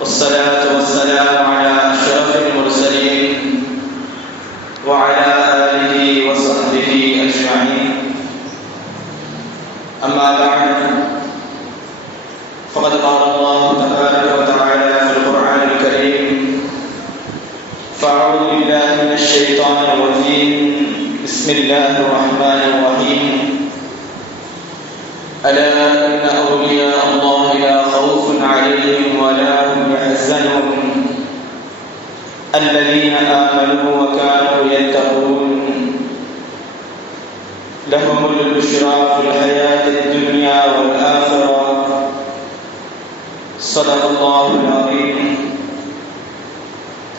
والصلاة والسلام على أشرف المرسلين وعلى آله وصحبه أجمعين. أما بعد، فقد قال الله تبارك وتعالى في القرآن الكريم: فأعوذ بالله من الشيطان الرجيم، بسم الله الرحمن الرحيم. ألا إن أولياء الله لا خوف عليهم ولا هم يحزنون الذين آمنوا وكانوا يتقون لهم البشرى في الحياة الدنيا والآخرة. صدق الله العظيم.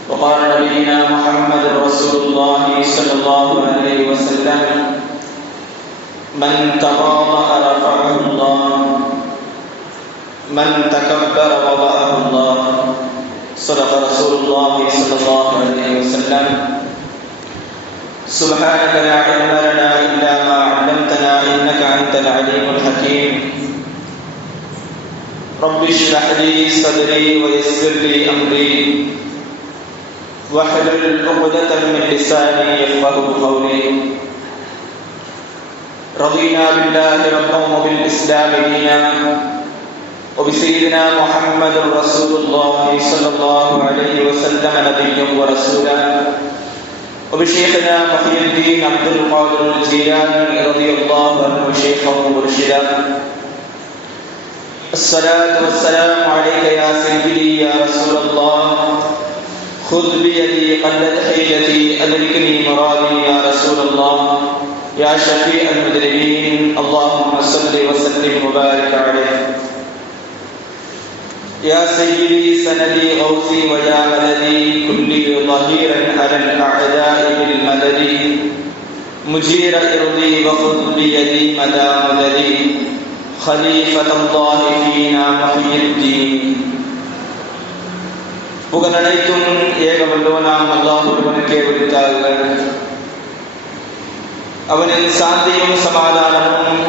وقال نبينا محمد رسول الله صلى الله عليه وسلم: من تواضع رفعه الله، من تكبر وضعه الله. صدق رسول الله صلى الله عليه وسلم. سبحانك لا علم لنا إلا ما علمتنا إنك أنت العليم الحكيم. رب اشرح لي صدري ويسر لي أمري واحلل عقدة من لساني يفقهوا قولي. رضينا بالله ربا وبالإسلام دينا وبسيدنا محمد رسول الله صلى الله عليه وسلم نبيا ورسولا وبشيخنا محي الدين عبد القادر الجيلاني رضي الله عنه شيخا ومرشدا. الصلاة والسلام عليك يا سيدي يا رسول الله، خذ بيدي قلت حيلتي أدركني مرادي يا رسول الله، يا شفيع المذنبين. اللهم صل وسلم وبارك عليه. يا سيدي سندي غوثي ويا مددي، كلي ظهيرا على الأعداء بالمدد، مجير إرضي وخذ بيدي مدى مددي، خليفة الله فينا محي الدين. புகழனைத்தும் ஏகவல்லோனாம் அல்லாஹ் ஒருவனுக்கே உரித்தாக. அவனின் சாந்தியும் சமாதானமும்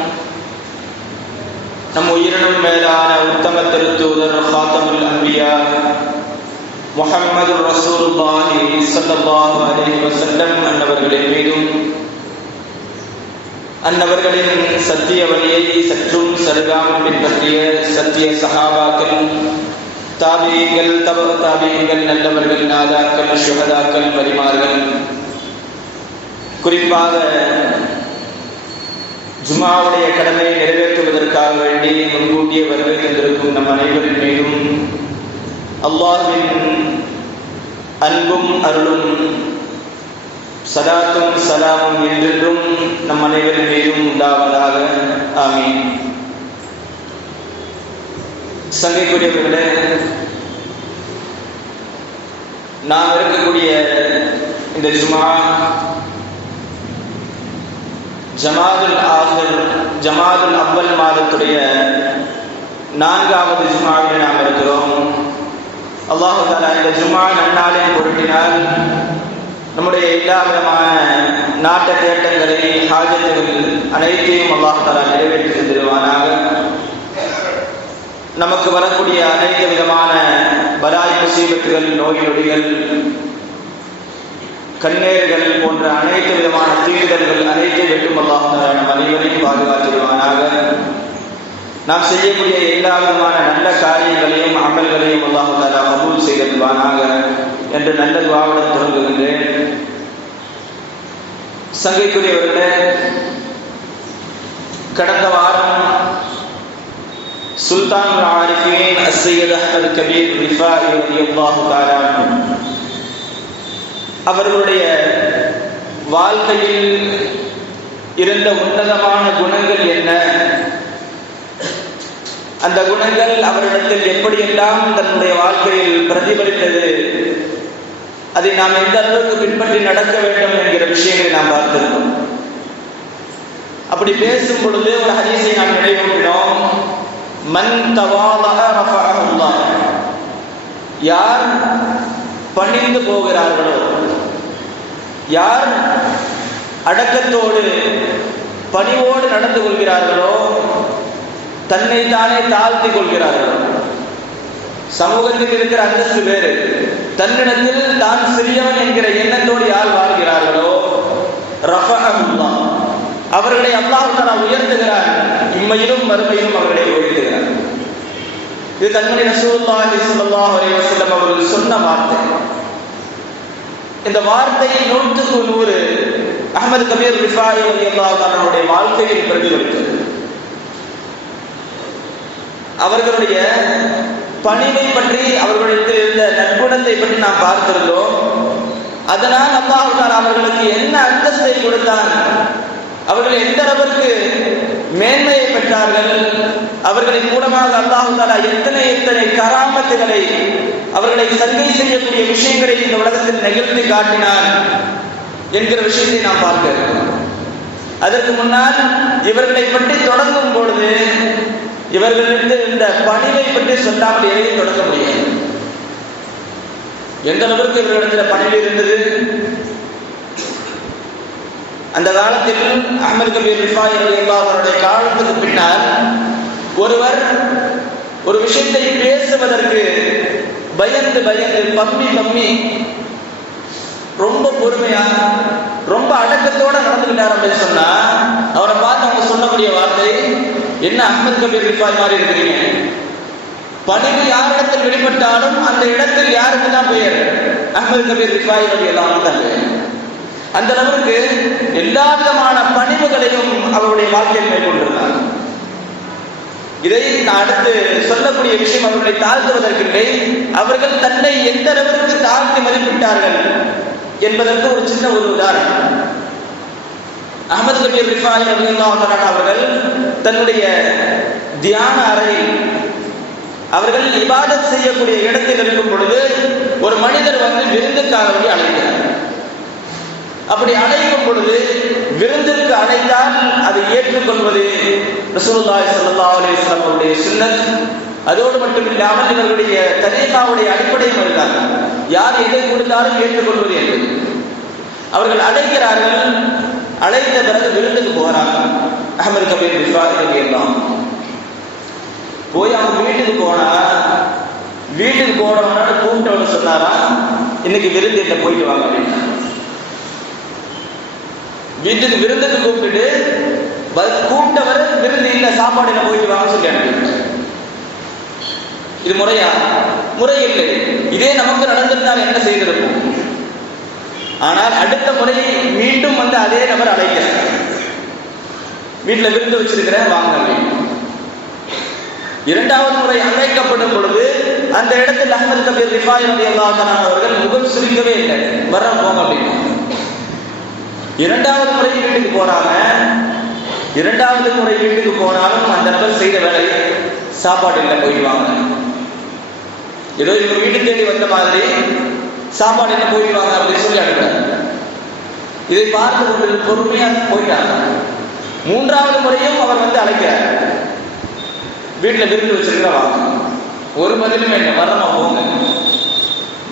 நம் உயிரினும் மேலான உத்தம திருத்தூதர் ஹாத்தமுல் அன்பியா முஹம்மது ரசூலுல்லாஹி ஸல்லல்லாஹு அலைஹி வஸல்லம் அன்னவர்களின் மீதும், அன்னவர்களின் சத்திய வழியை சற்றும் சருகாமல் பின்பற்றிய சத்திய சஹாபாக்கள், தாபீகள், தப தாபீகள், நல்லவர்கள், நாதாக்கள், ஷுஹதாக்கள், வலிமார்கள், குறிப்பாக ஜும்ஆவுடைய கடமையை நிறைவேற்றுவதற்காக வேண்டி முன்கூட்டிய வருகை தந்திருக்கும் நம் அனைவரின் மீதும் அல்லாஹ்வின் அன்பும் அருளும் சலாத்தும் சலாமும் என்றென்றும் நம் அனைவரின் மீதும் உண்டாவதாக. ஆமீன். சங்கைக்குரியவர்களே, நாம் இருக்கக்கூடிய இந்த ஜும்ஆ ஜமாதுல் அவ்வல் மாதத்துடைய 4வது ஜும்ஆவில் நாம் இருக்கிறோம். அல்லாஹ் தஆலா இந்த ஜும்ஆ நன்னாளின் பொருட்டினால் நம்முடைய எல்லா விதமான நாட்ட தேட்டங்களை, ஹாஜத்துகள் அனைத்தையும் அல்லாஹ் தஆலா நிறைவேற்றி தந்திருவானாக. நமக்கு வரக்கூடிய அனைத்து விதமான பலாய் முசீபத்துகள், நோய் நொடிகள், கண்ணேறுகள் போன்ற அனைத்து விதமான தீங்குதல்கள் அனைத்தை வெட்டும் அல்லாஹ் நம் அனைவரையும் பாதுகாத்திடுவானாக. நாம் செய்யக்கூடிய எல்லா விதமான நல்ல காரியங்களையும் அமல்களையும் அல்லாஹ் தஆலா கபூல் செய்திடுவானாக என்று நல்ல துஆவுடன் தொடங்குகின்றேன். சங்கைக்குரியவர்களே, கடந்த வாரம் சுல்தான் ஆரிஃபீன் அஸ்ஸையத் அஹ்மத் கபீர் ரிஃபாஇ ரலியல்லாஹு தஆலா அவர்களுடைய வாழ்க்கையில் இருந்த உன்னதமான குணங்கள் என்ன, அந்த குணங்கள் அவரிடத்தில் எப்படியெல்லாம் தன்னுடைய வாழ்க்கையில் பிரதிபலித்தது, அதை நாம் எந்த அளவுக்கு பின்பற்றி நடக்க வேண்டும் என்கிற விஷயங்களை நாம் பார்த்திருக்கோம். அப்படி பேசும் பொழுது ஒரு ஹதீஸை நாம் நினைவூட்டினோம். மன் தவாதஅ ரஃபஅஹு அல்லாஹ். யார் பணிந்து போகிறார்களோ, யார் அடக்கத்தோடு பணிவோடு நடந்து கொள்கிறார்களோ, தன்னை தானே தாழ்த்தி கொள்கிறார்கள். சமூகத்தில் இருக்கிற அந்தஸ்து வேறு. தன்னிடத்தில் தான் சிறியவன் என்கிற எண்ணத்தோடு யார் வாழ்கிறார்களோ ரஃபஅஹுல்லாஹ், அவர்களை அல்லாஹ் தஆலா உயர்த்துகிறார், இம்மையிலும் மறுமையிலும் அவர்களை உயர்த்துகிறார். இது கண்மணி ரசூலுல்லாஹி ஸல்லல்லாஹு அலைஹி வஸல்லம் அவர்கள் சொன்ன வார்த்தை. இந்த வார்த்தை 100க்கு 100 அஹ்மத் கபீர் ரிஃபாயி ரலியல்லாஹு தஆலாவுடைய வாழ்க்கையில் பிரதிபலித்தது. அவர்களுடைய பணிவை பற்றி, அவர்களுக்கு இருந்த நற்குணத்தை பற்றி நாம் பார்த்திருந்தோம். அதனால் அல்லாஹ் தஆலா அவர்களுக்கு என்ன அந்தஸ்தை கொடுத்தான், அவர்கள் எந்த அளவிற்கு மேன்மையை பெற்றார்கள், அவர்களின் மூலமாக அல்லாஹ் தஆலா எத்தனை எத்தனை கராமத்துகளை, அவர்களை சங்கை செய்யக்கூடிய விஷயங்களை இந்த உலகத்தில் நிகழ்த்தி காட்டினான் என்கிற விஷயத்தை நாம் பார்க்கிறோம். அதற்கு முன்னால் இவர்களை பற்றி தொடங்கும் பொழுது இவர்களுக்கு இந்த பணிவை பற்றி சொல்லாமல் எதையும் தொடங்க முடியாது. எந்த அளவிற்கு இவர்களிடத்தில் பணிவு இருந்தது. அந்த காலத்தில் அஹ்மத் கபீர் ரிஃபாயி ரலியல்லாஹு அவருடைய காலத்துக்கு பின்னால் ஒருவர் ஒரு விஷயத்தை பேசுவதற்கு பயந்து பம்மி ரொம்ப பொறுமையா ரொம்ப அடக்கத்தோட நடந்துக்கிட்டார் அப்படின்னு சொன்னா, அவரை பார்த்து அவங்க சொல்லக்கூடிய வார்த்தை, என்ன அஹ்மத் கபீர் ரிஃபாயி மாதிரி இருக்கிறீங்க, பணிவு யாரிடத்தில் வெளிப்பட்டாலும் அந்த இடத்தில் யாருக்கு தான் பெயர், அஹ்மத் கபீர் ரிஃபாயி ரலியல்லாஹு தான் பெயர். அந்த அளவுக்கு எல்லா விதமான பணிவுகளையும் அவருடைய வாழ்க்கையில் மேற்கொண்டிருந்தார். இதை அடுத்து சொல்லக்கூடிய விஷயம் அவர்களை தாழ்த்துவதற்கில்லை, அவர்கள் தன்னை எந்த அளவிற்கு தாழ்த்தி மதிப்பிட்டார்கள் என்பதற்கு ஒரு சின்ன ஒரு உதாரணம். அஹ்மத் கபீர் ரிஃபாயி ரலியல்லாஹு தஆலா அவர்கள் தன்னுடைய தியான அறையில் அவர்கள் இபாதத் செய்யக்கூடிய இடத்தில் இருக்கும் பொழுது ஒரு மனிதர் வந்து விருந்துக்காக அழைக்கிறார். அப்படி அழைக்கும் பொழுது விருந்திற்கு அழைத்தால் அதை ஏற்றுக்கொள்வது ரசூலுல்லாஹி ஸல்லல்லாஹு அலைஹி வஸல்லம் அவருடைய சுன்னத். அதோடு மட்டும் இல்லாமல் இவர்களுடைய தரீகாவுடைய அடிப்படையும் இருந்தார், யார் எதை கொடுத்தாலும் ஏற்றுக்கொள்வது என்று. அவர்கள் அழைக்கிறார்கள், அழைத்த பிறகு விருந்துக்கு போகிறாங்க. அஹ்மத் கபீர் ரிஃபாயி ரலியல்லாஹு போய் அவங்க வீட்டுக்கு போனவன கூப்பிட்டவங்க சொன்னாரா, இன்னைக்கு விருந்து என்ன போயிட்டு வாங்க அப்படின்னா. வீட்டுக்கு விருந்துக்கு கூப்பிட்டு கூப்பிட்டவர் விருந்து இல்ல சாப்பாடு என்ன போயிட்டு வாங்க சொல்லி அனுப்பிட்டார். இது முறையா? முறை இல்லை. இதே நமக்கு நடந்திருந்தால் என்ன செய்திருப்போம்? ஆனால் அடுத்த முறை மீண்டும் வந்து அதே நபர் அழைக்கிறார், வீட்டுல விருந்து வச்சிருக்கிறேன் வாங்க. இரண்டாவது முறை அழைக்கப்படும் பொழுது அந்த இடத்தில் அஹ்மத் கபீர் ரிஃபாயி ரலியல்லாஹு தஆலா அவர்கள் முகம் சுருங்கவே இல்லை, வர போங்க அப்படின்னு. இரண்டாவது முறை வீட்டுக்கு போறாங்க. இரண்டாவது முறை வீட்டுக்கு போனாலும் அந்த நபர் செய்த வேலை, சாப்பாடு இல்லை போயிடுவாங்க. ஏதோ இவங்க வீட்டு தேடி வந்த மாதிரி சாப்பாடு என்ன போயிடுவாங்க அப்படின்னு சொல்லி அனுப்புறாங்க. இதை பார்த்து கொண்டு பொறுமையா போயிட்டாங்க. மூன்றாவது முறையும் அவர் வந்து அழைக்கிறார், வீட்டுல விருந்து வச்சிருக்கிற வாங்க. ஒரு பதிலுமே இல்லை, வரமா போங்க.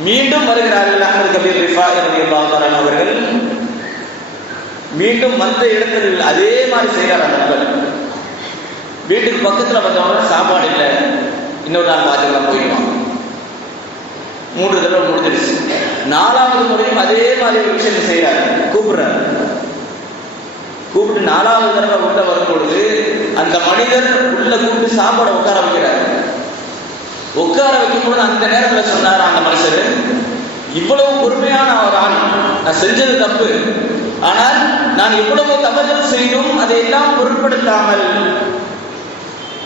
மீண்டும் வருகிறார்கள் அஹ்மத் கபீர் ரிஃபாயி ரலியல்லாஹு தஆலா அவர்கள். மீண்டும் வந்த இடத்தில் அதே மாதிரி செய்கிறார் அந்த நபர். வீட்டுக்கு பக்கத்துல வந்தவங்க சாப்பாடு இல்லை, இன்னொரு நாள் பார்த்துக்கலாம் போயிடுவாங்க. 3 தடவை முடிஞ்சிருச்சு. 4வது முறையும் அதே மாதிரி ஒரு விஷயத்தை செய்யறாரு, கூப்பிடுறாரு. கூப்பிட்டு 4வது தடவை உள்ள வரும் பொழுது அந்த மனிதர் உள்ள கூப்பிட்டு சாப்பாடை உட்கார வைக்கிறார். உட்கார வைக்கும் பொழுது அந்த நேரத்தில் சொன்னார் அந்த மனுஷர், இவ்வளவு பொறுமையான ஒரு ஆள், நான் செஞ்சது தப்பு, ஆனால் நான் எவ்வளவு தவறுகள் செய்தும் அதையெல்லாம் பொருட்படுத்தாமல்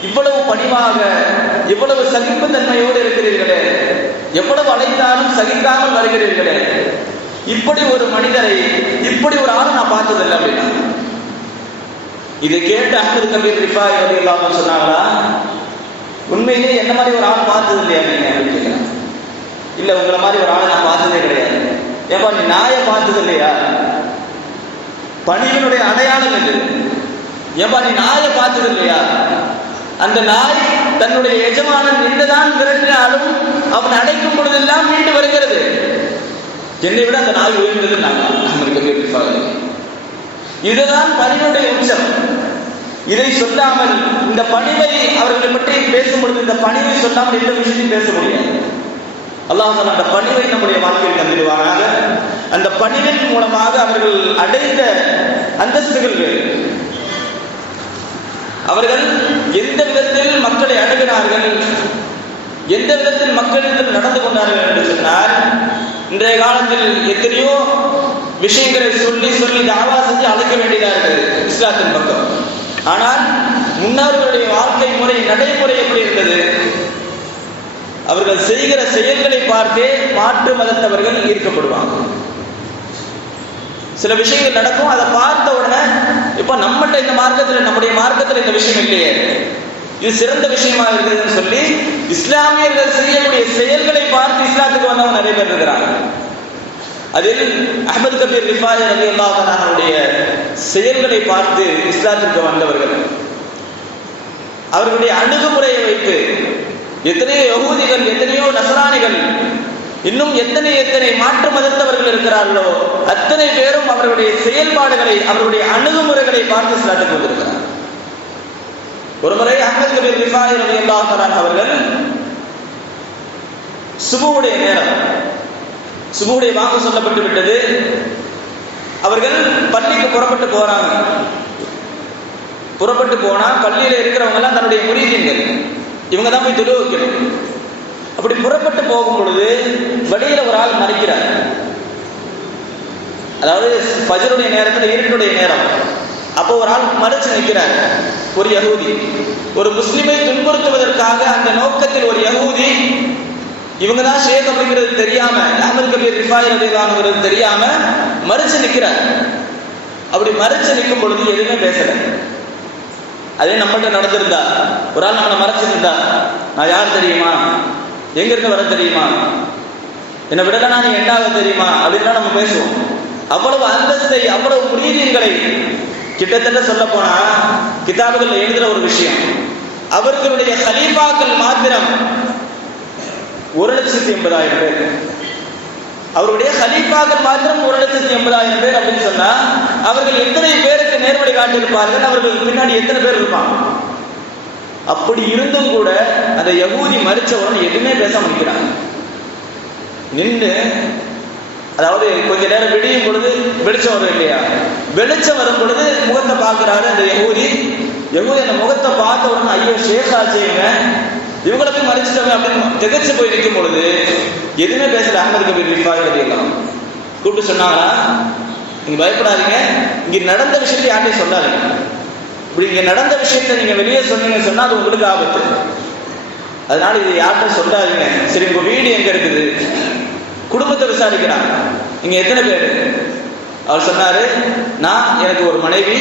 இவ்வளவு பணிவாக இவ்வளவு சகிப்புத்தன்மையோடு இருக்கிறீர்களே, எவ்வளவு அழைத்தாலும் சகிக்காமல் வருகிறீர்களே, இப்படி ஒரு மனிதரை, இப்படி ஒரு ஆளை நான் பார்த்ததில்லை அப்படின்னா. இதை கேட்டு அஹ்மத் கபீர் ரிஃபாயி ரலியல்லாஹு அன்ஹு சொன்னாங்களா, உண்மையிலேயே என்ன மாதிரி ஒரு ஆள் பார்த்தது இல்லையா நீங்க அப்படின்னு கேட்கிறேன். இல்லை, உங்களை மாதிரி ஒரு ஆளை நான் பார்த்ததே கிடையாது. ஏப்பா நீ நாயை பார்த்தது இல்லையா? பணிவினுடைய அடையாளம் இது. ஏப்பா நீ நாயை பார்த்தது இல்லையா? அந்த நாய் தன்னுடைய எஜமானன் என்னதான் விரட்டினாலும் அவன் அடைக்கும் பொழுதெல்லாம் மீண்டு வருகிறது. என்னை விட அந்த நாய் உயர்ந்தது நாங்கள். இதுதான் பணிவுடைய உச்சம். இதை சொல்லாமல், இந்த பணிவை அவர்களை பற்றி பேசும் பொழுது இந்த பணிவை சொல்லாமல் எந்த விஷயத்தையும் பேச முடியாது. அல்லாஹ் அந்த பணிவை நம்முடைய வாழ்க்கையில் தந்திடுவாராக. அந்த பணிவின் மூலமாக அவர்கள் அடைந்த அந்தஸ்துகள் வேறு. அவர்கள் எந்த விதத்தில் மக்களை அணுகினார்கள், எந்த விதத்தில் மக்களிடத்தில் நடந்து கொண்டார்கள் என்று சொன்னால், இன்றைய காலத்தில் எத்தனையோ விஷயங்களை சொல்லி சொல்லி தாவா செஞ்சு அழைக்க வேண்டியதாக இருக்குது இஸ்லாத்தின் பக்கம். ஆனால் முன்னோர்களுடைய வாழ்க்கை முறை, நடைமுறை எப்படி இருந்தது? அவர்கள் செய்கிற செயல்களை பார்த்தே மாற்று மதத்தவர்கள் ஈர்க்கப்படுவாங்க. சில விஷயங்கள் நடக்கும், அதை பார்த்த உடனே இப்ப நம்மகிட்ட இந்த மார்க்கத்தில், நம்முடைய மார்க்கத்தில் இந்த விஷயம் இல்லையே, இது சிறந்த விஷயமா இருக்குதுன்னு சொல்லி இஸ்லாமியர்கள் செய்யக்கூடிய செயல்களை பார்த்து இஸ்லாத்துக்கு வந்தவங்க நிறைய பேர் இருக்கிறாங்க. அதில் அஹ்மது கபீர் ரிஃபாயி ரலியல்லாஹு அன்ஹுடைய செயல்களை பார்த்து இஸ்லாத்திற்கு வந்தவர்கள். அவர்களுடைய அணுகுமுறையை வைத்து எத்தனையோ யகூதிகள், எத்தனையோ நசரானிகள், இன்னும் எத்தனை மாற்று மதத்தவர்கள் இருக்கிறார்களோ அத்தனை பேரும் அவர்களுடைய செயல்பாடுகளை, அவர்களுடைய அணுகுமுறைகளை பார்த்து இஸ்லாத்துக்கு வந்திருக்கிறார். ஒருமுறை அஹ்மது கபீர் ரிஃபாயி ரலியல்லாஹு அன்ஹு அவர்கள் சுபுவுடைய நேரம், சுபுவுடைய வாக்கு சொல்லப்பட்டு விட்டது. அவர்கள் பள்ளிக்கு புறப்பட்டு போறாங்க. புறப்பட்டு போனா பள்ளியில இருக்கிறவங்க எல்லாம் தன்னுடைய முரீதீன்கள், இவங்க தான் போய் தொழு வைக்கணும். அப்படி புறப்பட்டு போகும் பொழுது வழியில ஒரு ஆள் மறிக்கிறார். அதாவது ஃபஜ்ருடைய நேரத்தில், இருட்டுடைய நேரம். அப்போ ஒரு ஆள் மறைச்சு நிற்கிறார். ஒரு யகூதி, ஒரு முஸ்லிமை துன்புறுத்துவதற்காக அந்த நோக்கத்தில் ஒரு யகூதி, இவங்க தான் ஷேக் அப்படிங்கிறது தெரியாம, அஹ்மது கபீர் ரிஃபாயி ரலியல்லாஹு அன்ஹு தெரியாம மறைச்சு நிற்கிறார். அப்படி மறைச்சு நிற்கும் பொழுது எதுவுமே பேசல. அதே நம்மகிட்ட நடந்திருந்தா, ஒரு ஆள் நம்மளை மறைச்சிருந்தா, நான் யார் தெரியுமா, எங்க இருந்து வர தெரியுமா, என்னை விடலனா நீ என்னாக தெரியுமா அப்படின்னா நம்ம பேசுவோம். அவ்வளவு அந்தஸ்தை, அவ்வளவு முரீதீன்களை, கிட்டத்தட்ட சொல்ல போனா கிதாபுகள் எழுதுற ஒரு விஷயம், அவர்களுடைய கலீஃபாக்கள் மாத்திரம் 1,80,000 பேர். அவருடைய கலீஃபாக்கள் மாத்திரம் 1,80,000 பேர் அப்படின்னு சொன்னா அவர்கள் எத்தனை பேருக்கு நேர்வழி காட்டியிருப்பார்கள், அவர்கள் பின்னாடி எத்தனை பேர் இருப்பாங்க. அப்படி இருந்தும் கூட அந்த யகூதி மறிச்சவன் எதுவுமே பேசாம நிற்கிறாங்க. நின்று, அதாவது கொஞ்ச நேரம் விடியும் பொழுது வெளிச்சம் வரும் இல்லையா, வெளிச்சம் வரும் பொழுது முகத்தை பார்க்கிறாரு அந்த யகூதி. அந்த முகத்தை பார்த்த உடனே ஐயோ ஷேக் ஆச்சேங்க, இவங்களை போய் மறிச்சிட்டவங்க அப்படின்னு திகச்சு போய் நிற்கும் பொழுது எதுவுமே பேசல. அஹ்மது கபீர் ரிஃபாயி ரலியல்லாஹு அன்ஹு கூப்பிட்டு சொன்னாங்களா, நீங்க பயப்படாதீங்க, இங்க நடந்த விஷயத்தை யார்ட்டையும் சொல்லாதீங்க. இப்படி இங்க நடந்த விஷயத்தை நீங்க வெளியே சொன்னீங்கன்னு சொன்னா அது உங்களுக்கு ஆபத்து. அதனால இது யார்கிட்ட சொல்லாதீங்க. சரி, உங்க வீடு எங்க இருக்குது, குடும்பத்தை விசாரிக்கிறாங்க, நீங்க எத்தனை பேர்? அவர் சொன்னாரு, நான், எனக்கு ஒரு மனைவி,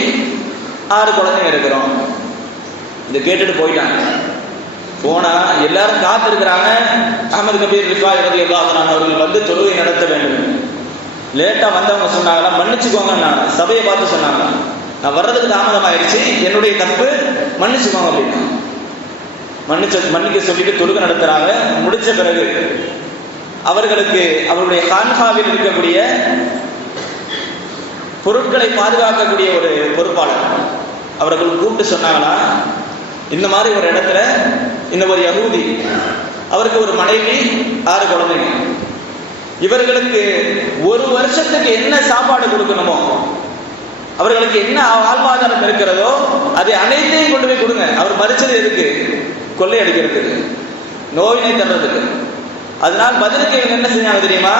6 குழந்தைங்க இருக்கிறோம். இதை கேட்டுட்டு போயிட்டாங்க. போனா எல்லாரும் காத்திருக்கிறாங்க. அஹ்மது கபீர் ரிஃபாயி ரலியல்லாஹு அன்ஹு அவர்கள் வந்து தொழுகை நடத்த வேண்டும். லேட்டா வந்தவங்க சொன்னாங்களா, மன்னிச்சுக்கோங்க, நான் சபையை பார்த்து சொன்னாங்க, நான் வர்றதுக்கு தாமதம் ஆயிடுச்சு, என்னுடைய தப்பு, மன்னிச்சுக்கோங்க அப்படின்னா மன்னிக்க சொல்லிட்டு தொழுகை நடத்துறாங்க. முடிச்ச பிறகு அவர்களுக்கு அவருடைய கான்காவில் இருக்கக்கூடிய பொருட்களை பாதுகாக்கக்கூடிய ஒரு பொறுப்பாளர் அவர்கள் கூப்பிட்டு சொன்னாங்களா, இந்த மாதிரி ஒரு இடத்துல இந்த ஒரு யகூதி, அவருக்கு ஒரு மனைவி, 6 குழந்தைங்க, இவர்களுக்கு ஒரு வருஷத்துக்கு என்ன சாப்பாடு கொடுக்கணுமோ, அவர்களுக்கு என்ன வாழ்வாதாரம் இருக்கிறதோ அதை அனைத்தையும் கொண்டு போய் கொடுங்க. அவர் மறிச்சது எதுக்கு? கொள்ளை அடிக்கிறதுக்கு, நோயினை தர்றதுக்கு. அதனால் பதிலுக்கு இவங்க என்ன செஞ்சாங்க தெரியுமா,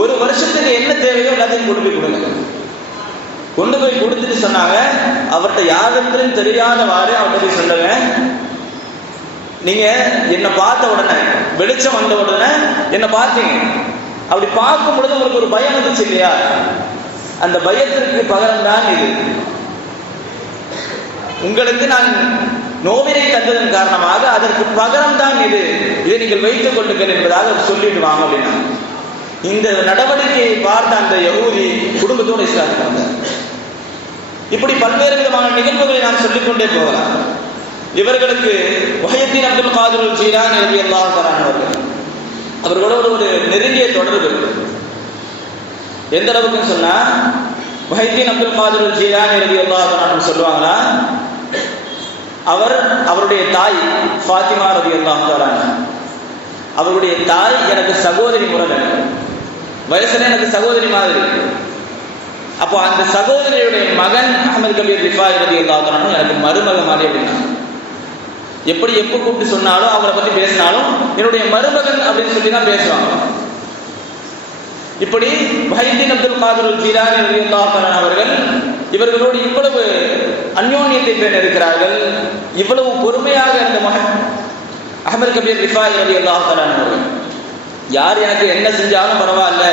ஒரு வருஷத்துக்கு என்ன தேவையோ எல்லாத்தையும் கொண்டு போய் கொடுங்க. கொண்டு போய் கொடுத்துட்டு சொன்னாங்க, அவர்கிட்ட யாருக்கும் தெரியாதவாறு அவர்கிட்ட போய் சொல்லுங்க, நீங்க என்னை பார்த்த உடனே, வெளிச்சம் வந்த உடனே என்னை பார்த்தீங்க, அப்படி பார்க்கும் பொழுது உங்களுக்கு ஒரு பயம் வந்துச்சு இல்லையா, அந்த பயத்திற்கு பகரம் தான் இது. உங்களுக்கு நான் நோவினை தந்ததன் காரணமாக அதற்கு பகரம் தான் இது, இதை நீங்கள் வைத்துக் கொள்ளுங்கள் என்பதாக சொல்லிட்டு வாங்க அப்படின்னா. இந்த நடவடிக்கையை பார்த்த அந்த யகூதி குடும்பத்தோடு இஸ்லாத்துக்கு வந்தார். இப்படி பல்வேறு விதமான நிகழ்வுகளை நாம் சொல்லிக்கொண்டே போகலாம். இவர்களுக்கு முஹையத்தீன் அப்துல் காதிர் ஜீலானி ரலியல்லாஹு அன்ஹு அவர்களோடு ஒரு நெருங்கிய தொடர்பு. எந்த அளவுக்குன்னு சொன்னா, முஹையத்தீன் அப்துல் காதிர் ஜீலானி ரலியல்லாஹு அன்ஹு சொல்லுவாங்களா, அவருடைய தாய் ஃபாத்திமா ரலியல்லாஹு அன்ஹா, அவருடைய தாய் எனக்கு சகோதரி முறை, வயசுல எனக்கு சகோதரி மாதிரி. அப்போ அந்த சகோதரியுடைய மகன் அஹ்மத் கபீர் ரிஃபாயி ரலியல்லாஹு அன்ஹு எனக்கு மருமக மாதிரி அப்படின்னா, எப்படி எப்போ கூப்பிட்டு சொன்னாலும் அவரை பத்தி பேசினாலும் என்னுடைய மருமகன் அப்படின்னு சொல்லி தான் பேசுவாங்க. இப்படி முஹைதீன் அப்துல் காதிர் ஜீலானி ரலியல்லாஹு அன்ஹு அவர்கள் இவர்களோடு இவ்வளவு அந்யோன்யத்தை பேண இருக்கிறார்கள். இவ்வளவு பொறுமையாக இருந்த அஹ்மத் கபீர் ரிஃபாயி ரலியல்லாஹு அன்ஹு யார் எனக்கு என்ன செஞ்சாலும் பரவாயில்ல,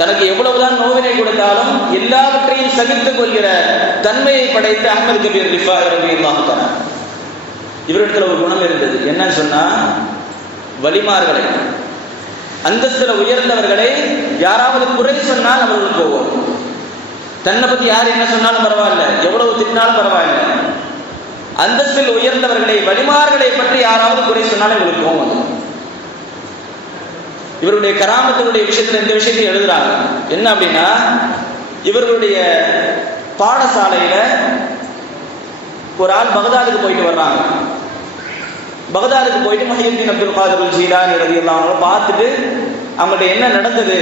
தனக்கு எவ்வளவுதான் நோவினை கொடுத்தாலும் எல்லாவற்றையும் சகித்துக் கொள்கிற தன்மையை படைத்த அஹ்மத் கபீர் ரிஃபாயி ரலியல்லாஹு அன்ஹு இவரிடத்துல ஒரு குணம் இருந்தது. என்னன்னு சொன்னா, வலிமார்களை, அந்தஸ்துல உயர்ந்தவர்களை யாராவது குறை சொன்னால் அவர்களுக்கு போவோம். தன்னை பத்தி யார் என்ன சொன்னாலும் பரவாயில்ல, எவ்வளவு திட்டினாலும் பரவாயில்ல, அந்தஸ்தில் உயர்ந்தவர்களை வலிமார்களை பற்றி யாராவது குறை சொன்னாலும் இவங்களுக்கு போவோம். இவருடைய கராமத்தினுடைய விஷயத்துல இந்த விஷயத்தையும் எழுதுறாங்க. என்ன அப்படின்னா, இவர்களுடைய பாடசாலையில ஒரு ஆள் பகதாதுக்கு போயிட்டு வர்றாங்க. பகதாதுக்கு போயிட்டு முஹைதீன் அப்துல் காதிர் ஜீலானி ரலியல்லாஹு அன்ஹு பார்த்துட்டு அவங்கள்ட்ட என்ன நடந்தது,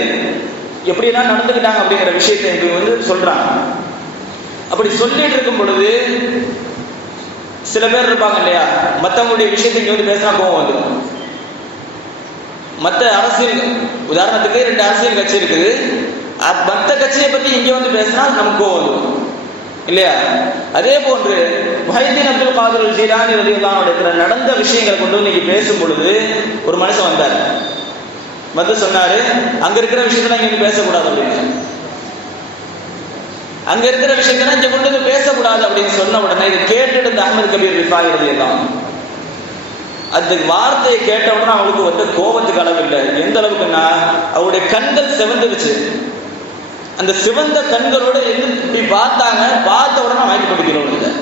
எப்படியெல்லாம் நடந்துக்கிட்டாங்க அப்படிங்கிற விஷயத்தை வந்து சொல்றாங்க. அப்படி சொல்லிட்டு இருக்கும் பொழுது சில பேர் இருப்பாங்க இல்லையா, மற்றவங்களுடைய விஷயத்தை இங்க வந்து பேசினா கோவம் வந்துடும். மற்ற அரசியல், உதாரணத்துக்கு 2 அரசியல் கட்சி இருக்குது, மற்ற கட்சியை பத்தி இங்க வந்து பேசினா நமக்கு கோவம் வந்துடும் இல்லையா? அதே போன்று முஹைதீன் அப்துல் காதிர் ஜீலானி ரலியல்லாஹு அன்ஹு நடந்த விஷயங்களை கொண்டு வந்து இன்னைக்கு பேசும் பொழுது ஒரு மனுஷன் வந்தார், வந்து சொன்னாரு, அங்க இருக்கிற விஷயத்துல இங்க பேசக்கூடாது அப்படின்னு. அங்க இருக்கிற விஷயத்தான் இங்க கொண்டு வந்து பேசக்கூடாது அப்படின்னு சொன்ன உடனே இதை கேட்டுட்டு இந்த அஹ்மத் கபீர் ரிஃபாயி ரலியல்லாஹு அன்ஹு அந்த வார்த்தையை கேட்ட உடனே அவளுக்கு வந்து கோபத்துக்கு அளவில்லை. எந்த அளவுக்குன்னா, அவருடைய கண்கள் சிவந்துருச்சு. அந்த சிவந்த கண்களோட இப்படி பார்த்தாங்க. பார்த்த உடனே வாங்கி போட்டுக்கிறோம்.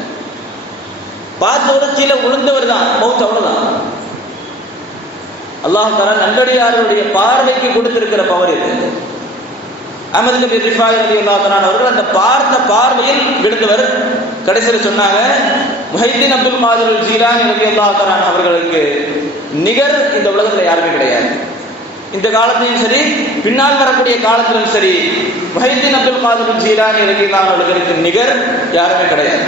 பார்த்த உடனே கீழே விழுந்தவர் தான் மௌத், அவ்வளவுதான். அல்லாஹ் தஆலா நல்லடியாருடைய பார்வைக்கு கொடுத்திருக்கிற பவர் இது. அஹ்மத் கபீர் ரிஃபாயி ரலியல்லாஹு அன்ஹு அவர்கள் அந்த பார்த்த பார்வையில் விழுந்தவர். கடைசியில் சொன்னாங்க, முஹைதீன் அப்துல் காதிர் ஜீலானி ரலியல்லாஹு அன்ஹு அவர்களுக்கு நிகர் இந்த உலகத்துல யாருமே கிடையாது. இந்த காலத்திலும் சரி, பின்னால் வரக்கூடிய காலத்திலும் சரி, முஹைதீன் அப்துல் காதிர் ஜீலானி ரலியல்லாஹு அன்ஹு அவர்களுக்கு நிகர் யாருமே கிடையாது.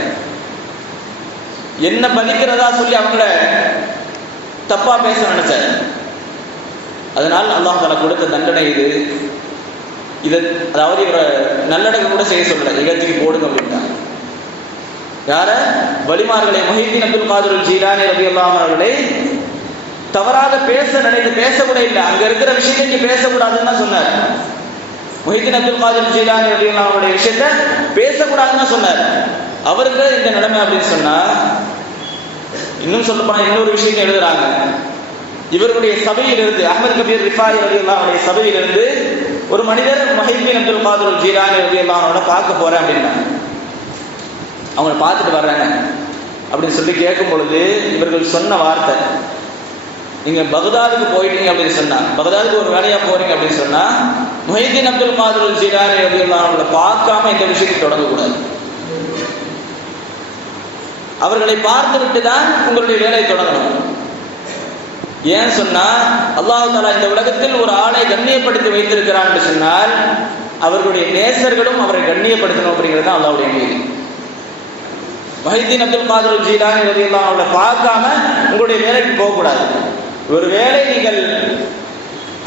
என்ன பதிக்கிறதா சொல்லி அவங்கள தப்பா பேச நினைச்சார். அதனால் அல்லாஹ் தஆலா கொடுத்த தண்டனை இது. இதை அதாவது இவரை நல்லடங்கு கூட செய்ய சொல்லல, இகழ்ச்சிக்கு போடுங்க அப்படின்ட்டாங்க. யார? வலிமார்களை, முஹைதீன் அப்துல் காதிர் ஜீலானி ரலியல்லாஹு அன்ஹு அவர்களை தவறாக பேச நினைத்து பேசக்கூட இல்லை. அங்க இருக்கிற விஷயத்தை இங்க பேசக்கூடாதுன்னு தான் சொன்னார். முஹைதீன் அப்துல் காதிர் ஜீலானி ரலியல்லாஹு அன்ஹுடைய விஷயத்தை பேசக்கூடாதுன்னு சொன்னார். அவருக்கு இந்த நிலைமை அப்படின்னு சொன்னா, இன்னும் சொல்ல போனா இன்னொரு விஷயம் எழுதுறாங்க. இவருடைய சபையிலிருந்து, அஹ்மத் கபீர் ரிஃபாயி ரலியல்லாஹு அன்ஹுடைய சபையிலிருந்து ஒரு மனிதர் முஹைதீன் அப்துல் காதிர் ஜீலானி ரலியல்லாஹு அன்ஹு பார்க்க போறேன் அப்படின்னா, அவங்களை பார்த்துட்டு வர்றாங்க அப்படின்னு சொல்லி கேட்கும் பொழுது இவர்கள் சொன்ன வார்த்தை, நீங்க பகதாதுக்கு போயிட்டீங்க அப்படின்னு சொன்னா, பகதாதுக்கு ஒரு வேலையா போறீங்க அப்படின்னு சொன்னா, முஹைதீன் அப்துல் காதிர் ஜீலானி ரலியல்லாஹு அன்ஹு பார்க்காம இந்த விஷயத்தை தொடங்கக்கூடாது. அவர்களை பார்த்து விட்டு தான் உங்களுடைய வேலையை தொடங்கணும். ஏன் சொன்னா, அல்லாஹ் தஆலா இந்த உலகத்தில் ஒரு ஆளை கண்ணியப்படுத்தி வைத்திருக்கிறான் என்று சொன்னால் அவர்களுடைய நேசர்களும் அவரை கண்ணியப்படுத்தணும் அப்படிங்கிறது தான் அல்லாஹ்வுடைய நீதி. முஹைதீன் அப்துல் காதிர் ஜீலானி ரலியல்லாஹு அன்ஹு பார்க்காம உங்களுடைய வேலைக்கு போகக்கூடாது. ஒரு வேளை நீங்கள்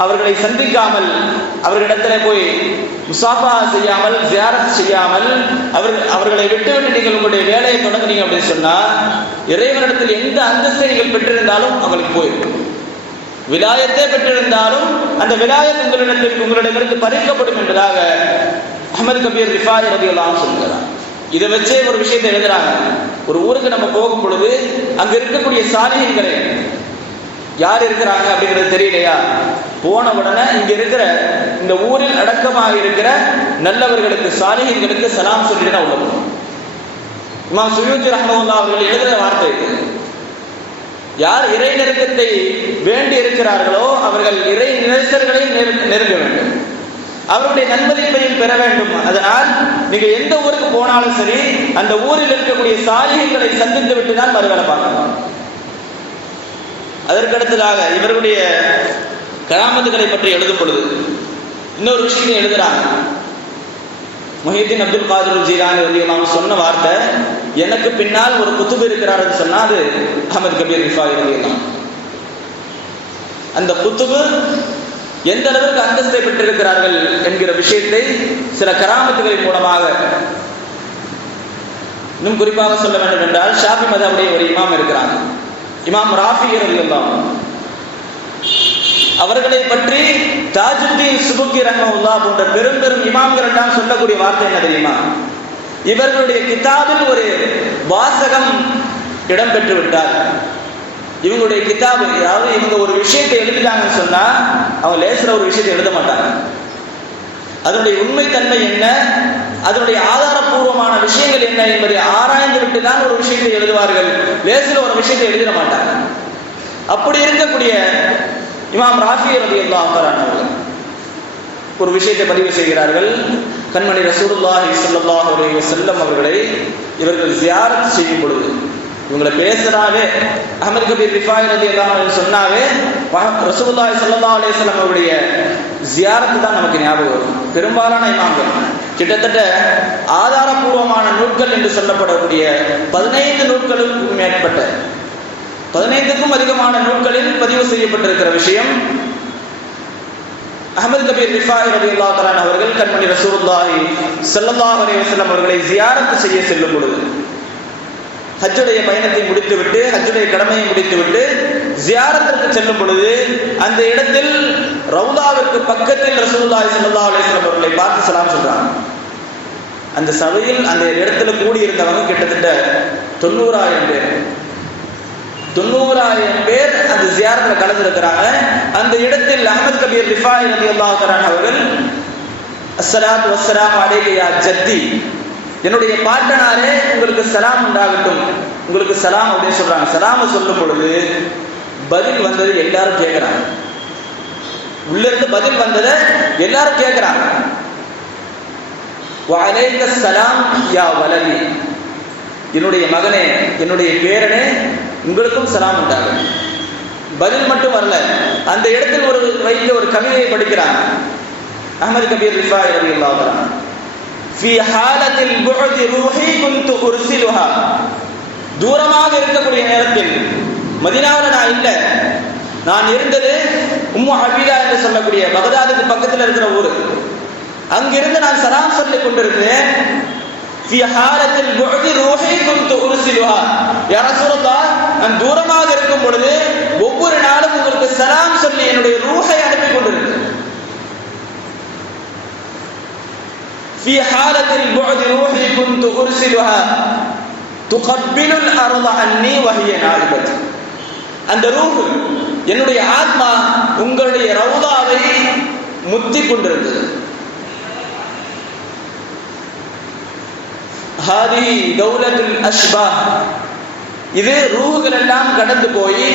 அவர்களை சந்திக்காமல், அவர்களிடத்துல போய் முசாஃபா செய்யாமல், ஜியாரத் செய்யாமல், அவர்களை விட்டுவிட்டு நீங்கள் உங்களுடைய வேலையை தொடங்குனீங்க அப்படின்னு சொன்னா, இறைவனிடத்தில் எந்த அந்தஸ்தை நீங்கள் பெற்றிருந்தாலும் அவங்களுக்கு போயிருக்கும். விலாயத்தை பெற்றிருந்தாலும் அந்த விலாயத் உங்களிடமிருந்து பறிக்கப்படும் என்பதாக அஹ்மத் கபீர் ரிஃபாயி ரலியல்லாஹு அன்ஹு சொல்கிறார். இதை வச்சே ஒரு விஷயத்தை எழுதுறாங்க. ஒரு ஊருக்கு நம்ம போகும் பொழுது அங்க இருக்கக்கூடிய சாலிஹீன்களை யார் இருக்கிறாங்க அப்படிங்கிறது தெரியலையா, போன உடனே இங்க இருக்கிற இந்த ஊரில் அடக்கமாக இருக்கிற நல்லவர்களுக்கு, சாலிஹீன்களுக்கு சலாம் சொல்லிட்டு தான் உள்ள போகணும். இமாம் சுயூத்தி ரஹ்மத்துல்லாஹி அவர்கள் எழுதுற வார்த்தை, யார் இறை நெருக்கத்தை வேண்டி இருக்கிறார்களோ அவர்கள் இறை நேசர்களை நெருங்க வேண்டும், அவருடைய நன்மதிப்பையும் பெற வேண்டும். அதனால் நீங்க எந்த ஊருக்கு போனாலும் சரி, அந்த ஊரில் இருக்கக்கூடிய சாலிஹீன்களை சந்தித்து விட்டு தான் மறுவேலை பார்க்கணும். அதற்கடுத்ததாக இவர்களுடைய கராமத்துகளை பற்றி எழுதும் பொழுது இன்னொரு விஷயத்தை எழுதுறாங்க. முஹிதீன் அப்துல் காதிர் ஜீலானி ரலியல்லாஹு அன்ஹு சொன்ன வார்த்தை, எனக்கு பின்னால் ஒரு குத்துபு இருக்கிறார் என்று சொன்னா அது அஹ்மத் கபீர் ரிஃபாயி ரலியல்லாஹு அன்ஹு. அந்த குத்துபு எந்த அளவுக்கு அந்தஸ்தை பெற்றிருக்கிறார்கள் என்கிற விஷயத்தை சில கராமத்துகளின் மூலமாக, இன்னும் குறிப்பாக சொல்ல வேண்டும் என்றால் ஷாஃபி மذஹபுடைய ஒரு இமாம் இருக்கிறாங்க, இமாம் ராஃபி ரலியல்லாஹு அன்ஹு. அவர்களை பற்றி தாஜுத்தீன் சுபுக்கி ரஹ்மத்துல்லாஹ் போன்ற பெரும் பெரும் இமாம்கள் எல்லாம் சொல்லக்கூடிய வார்த்தை என்ன தெரியுமா? இவர்களுடைய கிதாபில் ஒரு வாசகம் இடம்பெற்று விட்டார். இவங்களுடைய கிதாபு, அதாவது இவங்க ஒரு விஷயத்தை எழுதிட்டாங்கன்னு சொன்னா அவங்க லேசில் ஒரு விஷயத்தை எழுத மாட்டாங்க. அதனுடைய உண்மைத்தன்மை என்ன, அதனுடைய ஆதாரபூர்வமான விஷயங்கள் என்ன என்பதை ஆராய்ந்து விட்டு தான் ஒரு விஷயத்தை எழுதுவார்கள். லேசில் ஒரு விஷயத்தை எழுதிட மாட்டாங்க. அப்படி இருக்கக்கூடிய இமாம் ராஃபி ரலியல்லாஹு அன்ஹு ஒரு விஷயத்தை பதிவு செய்கிறார்கள். கண்மணி ரசூலுல்லாஹி ஸல்லல்லாஹு அலைஹி வஸல்லம் அவர்களை இவர்கள் ஜியாரத் செய்யும் பொழுது, இவங்களை பேசுறாவே அஹ்மத் கபீர் ரிஃபாயி ரலியல்லாஹு அன்ஹு சொன்னாவே ரசூலுல்லாஹி ஸல்லல்லாஹு அலைஹி வஸல்லம் அவருடைய ஜியாரத் தான் நமக்கு ஞாபகம் வரும். பெரும்பாலான இமாம்கள் கிட்டத்தட்ட ஆதாரபூர்வமான நூல்கள் என்று சொல்லப்படக்கூடிய 15 நூல்களுக்கும் மேற்பட்ட 15க்கும் அதிகமான நூல்களில் பதிவு செய்யப்பட்டிருக்கிற விஷயம், அஹ்மத் கபீர் ரிஃபாயி ரலியல்லாஹு அன்ஹு அவர்கள் கண்மணி ரசூலுல்லாஹி ஸல்லல்லாஹு அலைஹி வஸல்லம் அவர்களை ஜியாரத் செய்ய செல்லும் பொழுது, ஹஜ்ஜுடைய பயணத்தை முடித்துவிட்டு ஹஜ்ஜுடைய கடமையை முடித்துவிட்டு ஜியாரத்திற்கு செல்லும் பொழுது அந்த இடத்தில் ரவுதாவிற்கு பக்கத்தில் ரசூலுல்லாஹி ஸல்லல்லாஹு அலைஹி வஸல்லம் அவர்களை பார்த்து சலாம் சொல்றாங்க. அந்த சபையில் அந்த இடத்துல கூடி இருந்தவங்க கிட்டத்தட்ட 90,000 பேர். 90,000 பேர் அந்த ஜியாரத்துல கலந்துருக்கிறாங்க. அந்த இடத்தில் அஹ்மத் கபீர் ரிஃபாயி ரலியல்லாஹு அன்ஹு அவர்கள் அஸ்ஸலாத்து வஸ்ஸலாமு அலைக யா ஜத்தி, என்னுடைய பாட்டனாரே உங்களுக்கு சலாம் உண்டாகட்டும், உங்களுக்கு சலாம் அப்படின்னு சொல்றாங்க. சலாம சொல்லும் பொழுது பதில் வந்தது எல்லாரும் கேட்கிறாங்க. உள்ள இருந்து பதில் வந்ததை எல்லாரும் கேட்கிறாங்க. வ அலைக ஸலாம் யா வலதி, என்னுடைய மகனே, என்னுடைய பேரனே, உங்களுக்கும் சலாம் உண்டாகும். பதில் மட்டும் வரல, அந்த இடத்தில் ஒரு வைத்து ஒரு கவிதையை படிக்கிறாங்க. அஹ்மத் கபீர் ரிஃபாயி ரலியல்லாஹு அன்ஹு, ஃபீ ஹாலத்தில் புஅதி ரூஹி குன்து உர்சிலுஹா, தூரமாக இருக்கக்கூடிய நேரத்தில், மதீனாவில் நான் இல்லை, நான் இருந்தது உம்மு ஹபீலா என்று சொல்லக்கூடிய பகதாதுக்கு பக்கத்தில் இருக்கிற ஊர், அங்கிருந்து நான் சலாம் சொல்லிக் கொண்டிருந்தேன். ஃபீ ஹாலத்தில் புஅதி ரூஹி குன்து உர்சிலுஹா, யா ரசூலல்லாஹ், நான் தூரமாக இருக்கும் பொழுது ஒவ்வொரு நாளும் உங்களுக்கு சலாம் சொல்லி என்னுடைய ரூஹை அனுப்பி கொண்டிருந்தேன். في حالة البعد روحي كنت أرسلها تقبل الأرض عني وهي نائبة, அந்த ரூஹ், என்னுடைய ஆத்மா உங்களுடைய ரவுதாவை முத்தி கொண்டிருந்தது. ஹாதி தௌலத்துல் அஷ்பாஹ், இது ரூஹுகள் எல்லாம் கடந்து போய்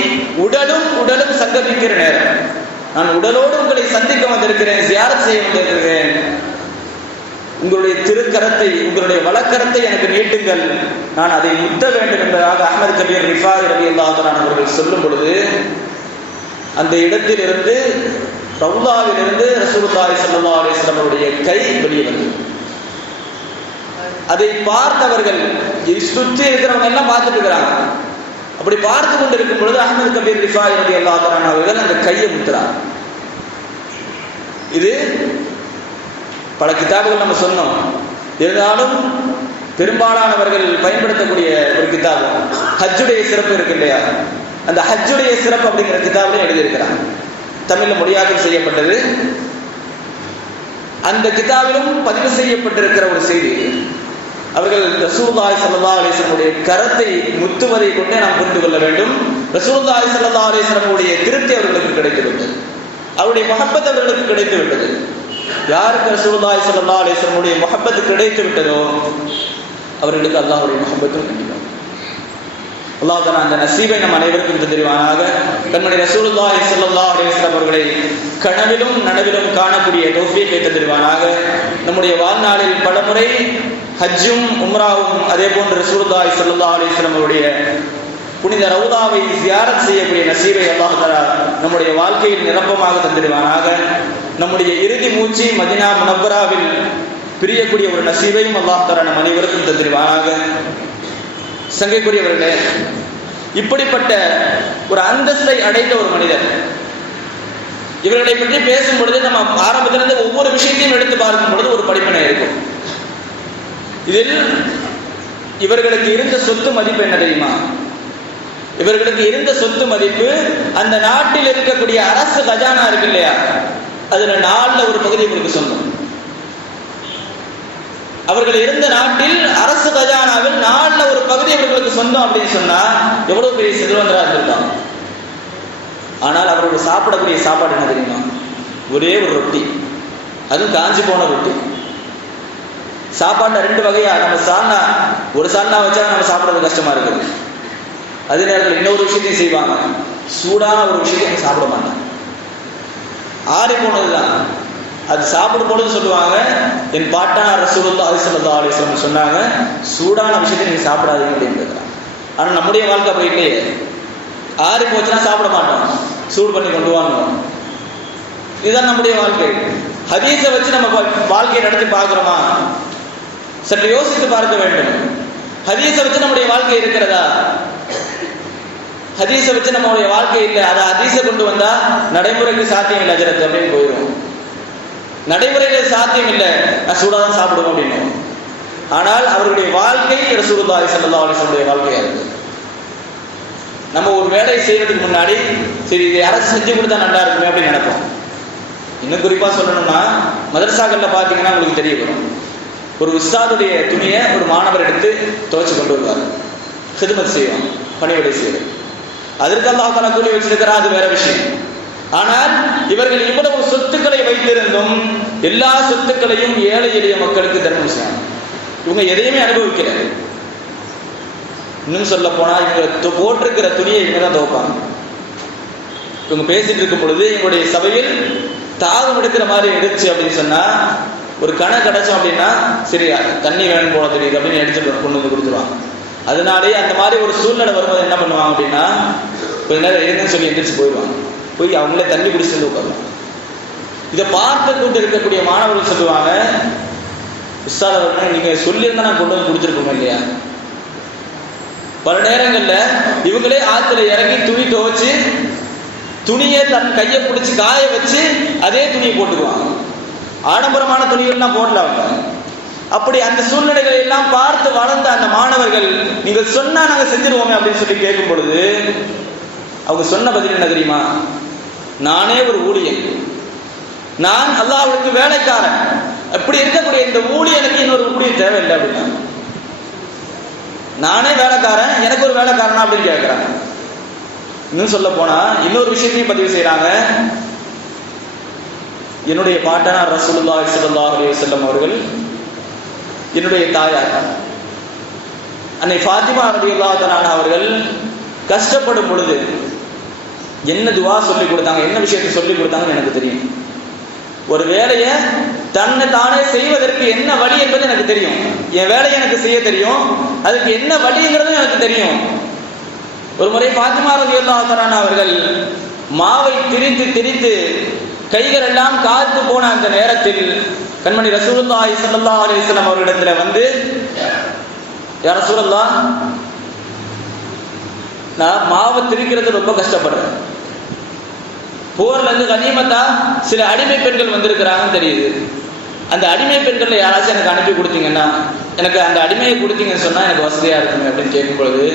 உடலும் உடலும் சங்கமிக்கிற நேரம். நான் உடலோடு உங்களை சந்திக்க வந்திருக்கிறேன், ஜியாரத் செய்ய வந்திருக்கிறேன். உங்களுடைய திருக்கரத்தை, உங்களுடைய வலக்கரத்தை எனக்கு நீட்டுங்கள், நான் அதை முத்த வேண்டும் என்பதாக அஹ்மத் கபீர் ரிஃபாயி ரலியல்லாஹு அன்ஹு அவர்கள் சொல்லும் பொழுது, அந்த இடத்திலிருந்து ரவுதாவிலிருந்து ரசூலுல்லாஹி ஸல்லல்லாஹு அலைஹி வஸல்லம் அவருடைய கை வெளியே வந்தது. அதை பார்த்தவர்கள், சுற்றி இருக்கிறவங்க எல்லாம் பார்த்துட்டு இருக்கிறாங்க. அப்படி பார்த்து கொண்டிருக்கும் பொழுது அஹ்மத் கபீர் ரிஃபாயி ரலியல்லாஹு அன்ஹு அவர்கள் அந்த கையை முத்துறாங்க. இது பல கிதாபுகள் நம்ம சொன்னோம், இருந்தாலும் பெரும்பாலானவர்கள் பயன்படுத்தக்கூடிய ஒரு கிதாபு ஹஜ்ஜுடைய சிறப்பு இருக்கு இல்லையா, அந்த ஹஜ்ஜுடைய சிறப்பு அப்படிங்கிற கிதாபிலே எழுதியிருக்கிறாங்க. தமிழ்ல மொழியாக்கம் செய்யப்பட்டது. அந்த கிதாபிலும் பதிவு செய்யப்பட்டிருக்கிற ஒரு செய்தி, அவர்கள் ரசூலுல்லாஹி ஸல்லல்லாஹு அலைஹி வஸல்லம் கரத்தை முத்துவதை கொண்டே நாம் புரிந்து கொள்ள வேண்டும். ரசூலுல்லாஹி ஸல்லல்லாஹு அலைஹி வஸல்லம் திருப்தி அவர்களுக்கு கிடைத்துவிட்டது, அவருடைய மஹப்பத் அவர்களுக்கு கிடைத்து விட்டது. யாருக்கு ரசூலுல்லாஹி ஸல்லல்லாஹு அலைஹி வஸல்லம் முஹப்பத் கிடைத்து விட்டதோ அவர்களுக்கு அல்லாஹ்வுடைய முஹப்பத்தும் கிடைக்கும். அல்லாஹ் தஆலா அந்த நசீபை நம் அனைவருக்கும் தருவானாக. கண்மணி ரசூலுல்லாஹி ஸல்லல்லாஹு அலைஹி வஸல்லம் அவர்களை கனவிலும் நனவிலும் காணக்கூடிய தௌஃபீக்கை தருவானாக. நம்முடைய வாழ்நாளில் பலமுறை ஹஜ்ஜும் உம்ராவும் அதே போன்று ரசூலுல்லாஹி ஸல்லல்லாஹு அலைஹி வஸல்லம் அவருடைய புனித ரவுதாவை ஜியாரத் செய்யக்கூடிய நசீபை அல்லாஹ் தஆலா நம்முடைய வாழ்க்கையில் நிரப்பமாக தந்திடுவானாக. நம்முடைய இறுதி மூச்சு மதீனா முனவ்வராவில் பிரியக்கூடிய ஒரு நசீபையும் அல்லாஹ் தஆலா நம் அனைவருக்கும் தந்திடுவானாக. சங்கைக்குரியவர்களே, இப்படிப்பட்ட ஒரு அந்தஸ்தை அடைந்த ஒரு மனிதர், இவர்களை பற்றி பேசும் பொழுது நம்ம ஆரம்பத்திலிருந்து ஒவ்வொரு விஷயத்தையும் எடுத்து பார்க்கும் பொழுது ஒரு படிப்பினை இருக்கும். இதில் இவர்களுக்கு இருந்த சொத்து மதிப்பு என்ன தெரியுமா? இவர்களுக்கு இருந்த சொத்து மதிப்பு அந்த நாட்டில் இருக்கக்கூடிய அரசு கஜானா இருக்கு இல்லையா, அதுல 4 ஒரு பகுதி இவருக்கு சொந்தம். அவர்கள் இருந்த நாட்டில் அரசு கஜானாவில் 4 ஒரு பகுதி இவர்களுக்கு சொந்தம் அப்படின்னு சொன்னா எவ்வளவு பெரிய செல்வந்தரா இருந்திருக்காங்க. ஆனால் அவர்கள் சாப்பிடக்கூடிய சாப்பாடு என்ன தெரியுமா? ஒரே ஒரு ரொட்டி, அதுவும் காஞ்சி போன ரொட்டி. சாப்பாடுல 2 வகையா, நம்ம சால்னா ஒரு சால்னா வச்சா நம்ம சாப்பிடுறது கஷ்டமா இருக்குது. அதே நேரத்தில் இன்னொரு விஷயத்தையும் செய்வாங்க, சூடான ஒரு விஷயத்தையும் சாப்பிட மாட்டாங்க. ஆறி போனதுதான் அது சாப்பிடும் பொழுது சொல்லுவாங்க, என் பாட்டனார் ரசூலுல்லாஹி ஸல்லல்லாஹு அலைஹி வஸல்லம் சொன்னாங்க, சூடான விஷயத்தை நீங்க சாப்பிடாதீங்க அப்படின்னு. ஆனா நம்முடைய வாழ்க்கை அப்படி இல்லையே. ஆறி போச்சுன்னா சாப்பிட மாட்டோம், சூடு பண்ணி கொண்டு வாங்க. இதுதான் நம்முடைய வாழ்க்கை. ஹதீஸை வச்சு நம்ம வாழ்க்கையை நடத்தி பார்க்கிறோமா? சற்று யோசித்து பார்க்க வேண்டும். ஹதீஸை வச்சு நம்முடைய வாழ்க்கை இருக்கிறதா? ஹதீஸை வச்சு நம்மளுடைய வாழ்க்கை இல்லை. அதை ஹதீஸை கொண்டு வந்தா நடைமுறைக்கு சாத்தியம் இல்லை ஹஜ்ரத் அப்படின்னு போயிடும். நடைமுறையில சாத்தியம் இல்லை, நான் சூடாதான் சாப்பிடுவோம் அப்படின்னு. ஆனால் அவருடைய வாழ்க்கை ரசூலுல்லாஹி ஸல்லல்லாஹு அலைஹி வஸல்லம் வாழ்க்கையா இருக்கு. நம்ம ஒரு வேலையை செய்யறதுக்கு முன்னாடி சரி இதை அரசு செஞ்சு கொடுத்தா நல்லா இருக்குமே அப்படின்னு நினைப்போம். இன்னும் குறிப்பா சொல்லணும்னா மதரசாக்கள்ல பாத்தீங்கன்னா உங்களுக்கு தெரிய வரும், ஒரு உஸ்தாதுடைய துணியை ஒரு மாணவர் எடுத்து துவைச்சு கொண்டு வருவார், ஹிதுமத் செய்வான், பணிவிடை செய்வார். அதற்கு அல்லாஹ் தஆலா கூலி வச்சிருக்கிறார், அது வேற விஷயம். ஆனால் இவர்கள் இவ்வளவு சொத்துக்களை வைத்திருந்தும் எல்லா சொத்துக்களையும் ஏழை எளிய மக்களுக்கு தர்மம் செய்யணும். இவங்க எதையுமே அனுபவிக்கல. இன்னும் சொல்ல போனா இவங்க போட்டிருக்கிற துணியை இவங்க தான் துவைப்பாங்க. இவங்க பேசிட்டு இருக்கும் பொழுது இவங்களுடைய சபையில் தாகம் எடுக்கிற மாதிரி எடுச்சு அப்படின்னு சொன்னா, ஒரு கணை கிடைச்சோம் அப்படின்னா சரி தண்ணி வேணும் போல தெரியுது அப்படின்னு எடுத்துட்டு கொண்டு வந்து கொடுத்துருவாங்க. அதனாலேயே அந்த மாதிரி ஒரு சூழ்நிலை வரும்போது என்ன பண்ணுவாங்க அப்படின்னா, கொஞ்ச நேரம் இருக்குன்னு சொல்லி எந்திரிச்சு போயிடுவாங்க. போய் அவங்களே தண்ணி குடிச்சு உட்காருவாங்க. இதை பார்த்து கொண்டு இருக்கக்கூடிய மாணவர்கள் சொல்லுவாங்க, உஸ்தாத் அவர்கள் நீங்க சொல்லியிருந்தா நான் கொண்டு வந்து குடிச்சிருக்கோம் இல்லையா? பல நேரங்கள்ல இவங்களே ஆத்துல இறங்கி துணி துவைச்சு துணியை தன் கையை பிடிச்சி காய வச்சு அதே துணியை போட்டுக்குவாங்க. ஆடம்பரமான துணிகள்லாம் போடல அவங்க. அப்படி அந்த சூழ்நிலைகளை எல்லாம் பார்த்து வளர்ந்த அந்த மாணவர்கள், நீங்கள் சொன்னா நாங்க செஞ்சிருவோமே அப்படின்னு சொல்லி கேட்கும் பொழுது அவங்க சொன்ன பதில் என்ன தெரியுமா? நானே ஒரு ஊழியன், நான் அல்லாஹ்வுக்கு வேலைக்காரன், அப்படி இருக்கக்கூடிய இந்த ஊழியனுக்கு இன்னொரு ஊழியன் தேவையில்லை அப்படின்னா, நானே வேலைக்காரன் எனக்கு ஒரு வேலைக்காரனா அப்படின்னு கேட்கிறாங்க. இன்னும் சொல்ல போனா இன்னொரு விஷயத்தையும் பதிவு செய்யறாங்க. என்னுடைய பாட்டனார் ரசூலுல்லாஹி ஸல்லல்லாஹு அலைஹி வஸல்லம் அவர்கள் என்னுடைய தாயார் அன்னை ஃபாத்திமா ரலியல்லாஹு தஆலா அவர்கள் கஷ்டப்படும் பொழுது என்ன துவா சொல்லி கொடுத்தாங்க, என்ன விஷயத்தை சொல்லி கொடுத்தாங்கன்னு எனக்கு தெரியும். ஒரு வேலையை தன்னை தானே செய்வதற்கு என்ன வழி என்பது எனக்கு தெரியும். என் வேலையை எனக்கு செய்ய தெரியும், அதுக்கு என்ன வழிங்கிறதும் எனக்கு தெரியும். ஒரு முறை ஃபாத்திமா ரலியல்லாஹு தஆலா அவர்கள் மாவை திரித்து திரித்து கைகள் எல்லாம் காத்து போன அந்த நேரத்தில் கண்மணி ரசூலுல்லாஹி ஸல்லல்லாஹு அலைஹி வஸல்லம் அவர்களிடத்துல வந்து, யா ரசூலல்லாஹ், நான் மாவை திரிக்கிறது ரொம்ப கஷ்டப்படுறேன். போர்ல இருந்து கனிமத்தா சில அடிமை பெண்கள் வந்திருக்கிறாங்கன்னு தெரியுது. அந்த அடிமை பெண்கள்ல யாராச்சும் எனக்கு அனுப்பி கொடுத்தீங்கன்னா, எனக்கு அந்த அடிமையை கொடுத்தீங்கன்னு சொன்னா எனக்கு வசதியா இருக்குமே அப்படின்னு கேட்கும் பொழுது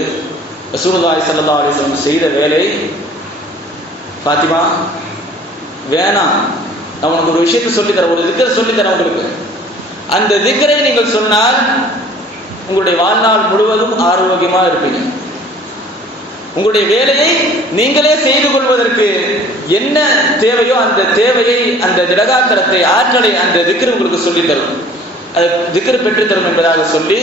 ரசூலுல்லாஹி ஸல்லல்லாஹு அலைஹி வஸல்லம் செய்த வேலை, ஃபாத்திமா வேணாம், நான் உனக்கு ஒரு விஷயத்தை சொல்லித்தரேன், ஒரு திக்ரை சொல்லித்தரேன் உங்களுக்கு. அந்த திக்ரை நீங்கள் சொன்னால் உங்களுடைய வாழ்நாள் முழுவதும் ஆரோக்கியமா இருப்பீங்க. உங்களுடைய வேலையை நீங்களே செய்து கொள்வதற்கு என்ன தேவையோ அந்த தேவையை, அந்த திடகாத்திரத்தை, ஆற்றலை அந்த திக்ர் உங்களுக்கு சொல்லித் தரும், அது திக்ர் பெற்று தரும் என்பதாக சொல்லி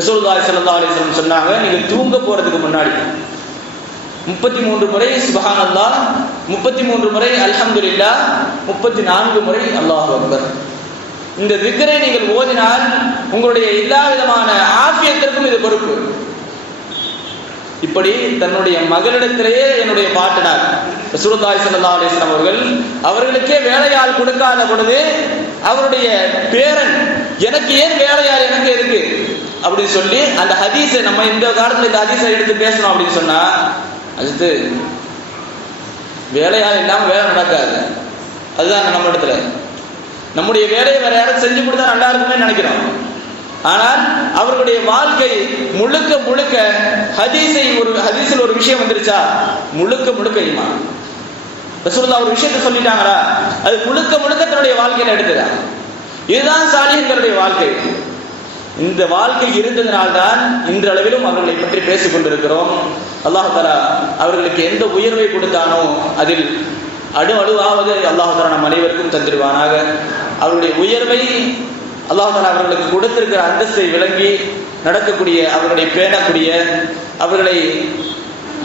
ரசூலுல்லாஹி ஸல்லல்லாஹு அலைஹி வஸல்லம் சொன்னாங்க, நீங்க தூங்க போறதுக்கு முன்னாடி 33 முறை சுப்ஹானல்லாஹ், 33 முறை அல்ஹம்துலில்லாஹ், 34 முறை அல்லாஹு அக்பர். இந்த திக்ரை நீங்கள் ஓதினால் உங்களுடைய எல்லா விதமான ஆஃபியத்திற்கும் இது பொறுப்பு. இப்படி தன்னுடைய மகளிடத்திலேயே என்னுடைய பாட்டனார் ரசூலுல்லாஹி ஸல்லல்லாஹு அலைஹி வஸல்லம் அவர்களுக்கே வேலையாள் கொடுக்காத பொழுது அவருடைய பேரன் எனக்கு ஏன் வேலையாள், எனக்கு எதுக்கு அப்படின்னு சொல்லி அந்த ஹதீஸை நம்ம இந்த காலத்துல இந்த ஹதீஸை எடுத்து பேசணும் அப்படின்னு சொன்னா அது வேலையாள் இல்லாம வேலை நடக்காது. அதுதான் நம்ம இடத்துல நம்முடைய வேலையை வேற யாரும் செஞ்சு கொடுத்தா நல்லா இருக்குமே நினைக்கிறோம். ஆனால் அவர்களுடைய வாழ்க்கை முழுக்க முழுக்க ஹதீஸில் ஒரு விஷயம் வந்துருச்சா முழுக்க முழுக்க ஈமான். ரசூலுல்லாஹ் ஒரு விஷயத்தை சொல்லிட்டாங்களா அது முழுக்க முழுக்க தன்னுடைய வாழ்க்கையில எடுத்ததா. இதுதான் சாலிஹீன்களுடைய வாழ்க்கை. இந்த வாழ்க்கை இருந்ததினால்தான் இன்றளவிலும் அவர்களை பற்றி பேசிக் கொண்டிருக்கிறோம். அல்லாஹ் தஆலா அவர்களுக்கு எந்த உயர்வை கொடுத்தானோ அதில் அணுவாவது அல்லாஹ் தஆலா நம் அனைவருக்கும் தந்திருவானாக. அவருடைய உயர்வை அல்லாஹ் தஆலா அவர்களுக்கு கொடுத்திருக்கிற அந்தஸ்தை விளங்கி நடக்கக்கூடிய, அவர்களை பேணக்கூடிய, அவர்களை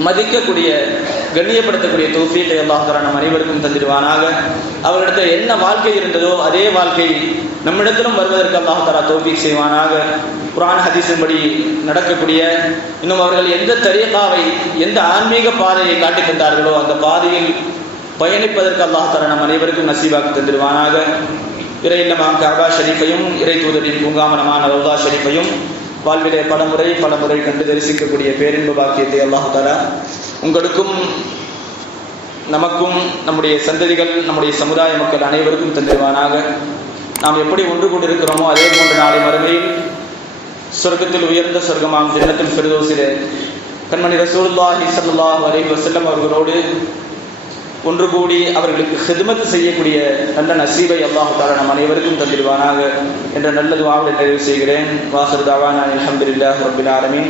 மதிக்கக்கூடிய, கண்ணியப்படுத்தக்கூடிய தௌஃபீக்கை அல்லாஹ் தஆலா நம் அனைவருக்கும் தந்திருவானாக. அவர்களிடத்தில் என்ன வாழ்க்கை இருந்ததோ அதே வாழ்க்கை நம்மிடத்திலும் வருவதற்கு அல்லாஹ் தஆலா தௌஃபீக் செய்வானாக. குர்ஆன் ஹதீஸின்படி நடக்கக்கூடிய, இன்னும் அவர்கள் எந்த தரீகாவை, எந்த ஆன்மீக பாதையை காட்டி தந்தார்களோ அந்த பாதையில் பயணிப்பதற்கு அல்லாஹ் தஆலா நம் அனைவருக்கும் நசீபாக்கி தந்திருவானாக. இறை இல்லமாம் கஅபா ஷரீஃபையும் இறை தூதரின் பூங்காவனமான ரௌதா ஷரீஃபையும் வாழ்விலே பல முறை கண்டு தரிசிக்கக்கூடிய பேரின்ப பாக்கியத்தை அல்லாஹ் தஆலா உங்களுக்கும் நமக்கும் நம்முடைய சந்ததிகள் நம்முடைய சமுதாய மக்கள் அனைவருக்கும் தந்திருவானாக. நாம் எப்படி ஒன்று கொண்டிருக்கிறோமோ அதே போன்ற நாளை மறுமையில் சொர்க்கத்தில் உயர்ந்த சொர்க்கமாம் ஜன்னத்துல் ஃபிர்தௌஸிலே கண்மணி ரசூலுல்லாஹி ஸல்லல்லாஹு அலைஹி வஸல்லம் அவர்களோடு ஒன்று கூடி அவர்களுக்கு ஹித்மத் செய்யக்கூடிய நல்ல நசீபை அல்லாஹ் தஆலா நம் அனைவருக்கும் தந்திருவானாக என்ற நல்ல துஆவை நிறைவு செய்கிறேன். வாஹிர் தஅவானா அல்ஹம்துலில்லாஹி ரப்பில் ஆலமீன்.